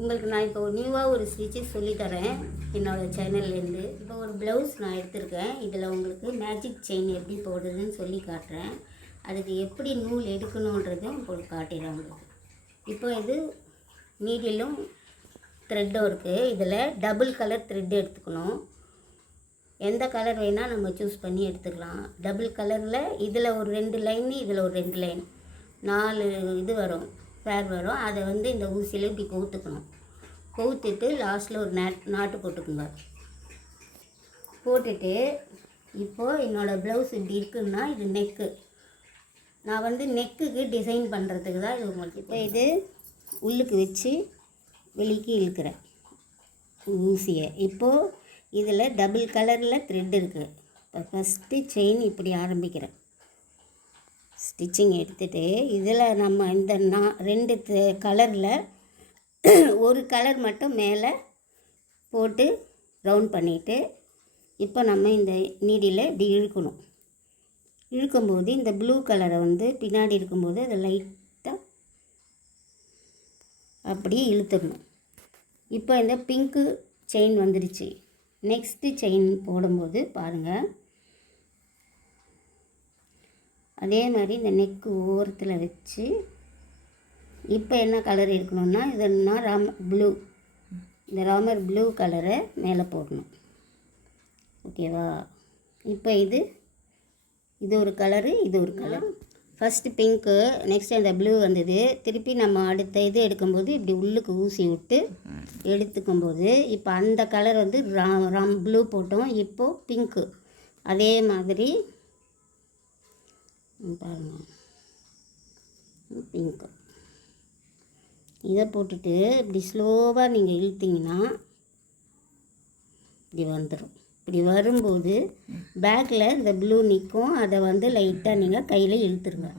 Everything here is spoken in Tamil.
உங்களுக்கு நான் இப்போ நியூவாக ஒரு ஸ்டிச்சு சொல்லித்தரேன் என்னோடய சேனல்லேருந்து. இப்போ ஒரு ப்ளவுஸ் நான் எடுத்திருக்கேன். இதில் உங்களுக்கு மேஜிக் செயின் எப்படி போடுறதுன்னு சொல்லி காட்டுறேன். அதுக்கு எப்படி நூல் எடுக்கணுன்றதும் உங்களுக்கு காட்டிடுறேன் உங்களுக்கு. இப்போ இது நீடிலும் த்ரெட்டும் இருக்குது. இதில் டபுள் கலர் த்ரெட் எடுத்துக்கணும். எந்த கலர் வேணால் நம்ம சூஸ் பண்ணி எடுத்துக்கலாம். டபுள் கலரில் இதில் ஒரு 2 லைன், இதில் ஒரு 2 லைன், 4 இது வரும், பேர் வரும். அதை வந்து இந்த ஊசியில் இப்படி கோத்துக்கணும். கோத்துட்டு லாஸ்ட்டில் ஒரு நாட்டு போட்டுக்குங்க. போட்டுட்டு இப்போது என்னோடய ப்ளவுஸ் இப்படி இருக்குன்னா இது நெக்கு. நான் வந்து நெக்குக்கு டிசைன் பண்ணுறதுக்கு தான் இது உங்களுக்கு. இப்போ இது உள்ளுக்கு வச்சு வெளிக்கு இழுக்கிறேன் ஊசியை. இப்போது இதில் டபுள் கலரில் த்ரெட் இருக்குது. இப்போ ஃபஸ்ட்டு செயின் இப்படி ஆரம்பிக்கிறேன். ஸ்டிச்சிங் எடுத்துகிட்டு இதில் நம்ம இந்த 2 கலரில் ஒரு கலர் மட்டும் மேலே போட்டு ரவுண்ட் பண்ணிவிட்டு இப்போ நம்ம இந்த நீடியில் இப்படி இழுக்கணும். இழுக்கும்போது இந்த ப்ளூ கலரை வந்து பின்னாடி இருக்கும்போது அதை லைட்டாக அப்படியே இழுத்துடணும். இப்போ இந்த பிங்க்கு செயின் வந்துடுச்சு. நெக்ஸ்ட்டு செயின் போடும்போது பாருங்கள், அதே மாதிரி இந்த நெக்கு ஓரத்தில் வச்சு இப்போ என்ன கலர் இருக்கணும்னா இதுன்னா இந்த ராமர் ப்ளூ கலரை மேலே போடணும். ஓகேவா? இப்போ இது ஒரு கலரு, இது ஒரு கலர். ஃபஸ்ட்டு பிங்க்கு, நெக்ஸ்ட் அந்த ப்ளூ வந்தது. திருப்பி நம்ம அடுத்த இது எடுக்கும்போது இப்படி உள்ளுக்கு ஊசி விட்டு எடுத்துக்கும்போது இப்போ அந்த கலர் வந்து ப்ளூ போட்டோம். இப்போது பிங்க்கு அதே மாதிரி பாருங்கள், பிங்க்கு இதை போட்டுட்டு இப்படி ஸ்லோவாக நீங்கள் இழுத்தீங்கன்னா இப்படி வந்துடும். இப்படி வரும்போது பேக்கில் இந்த ப்ளூ நிற்கும். அதை வந்து லைட்டாக நீங்கள் கையில் இழுத்துருங்க.